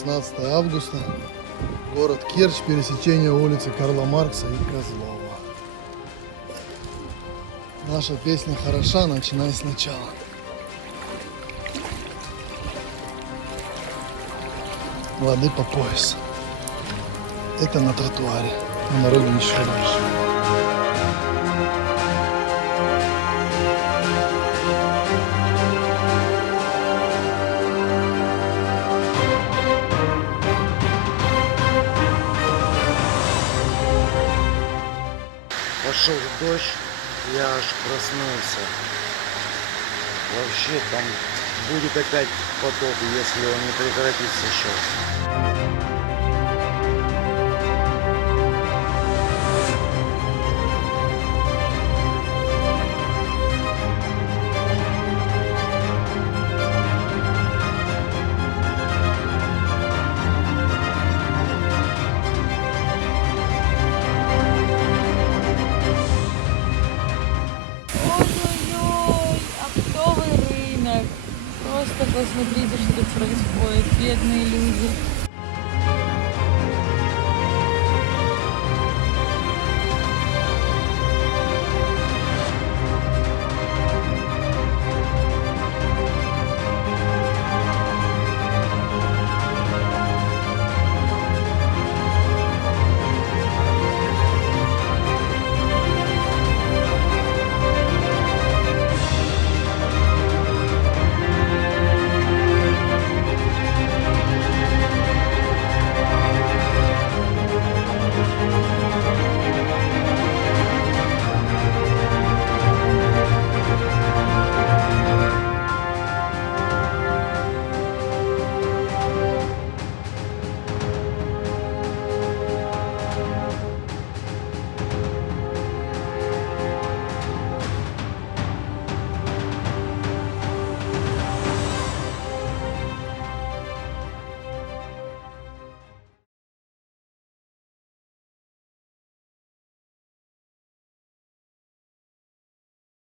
16 августа. Город Керчь, пересечение улицы Карла Маркса и Козлова. Наша песня хороша, начинай сначала. Воды по пояс. Это на тротуаре. На дороге еще дальше. Пошел дождь, я аж проснулся. Вообще там будет опять потоп, если он не прекратится сейчас. Ой-ой-ой, оптовый рынок. Просто посмотрите, что тут происходит. Бедные люди.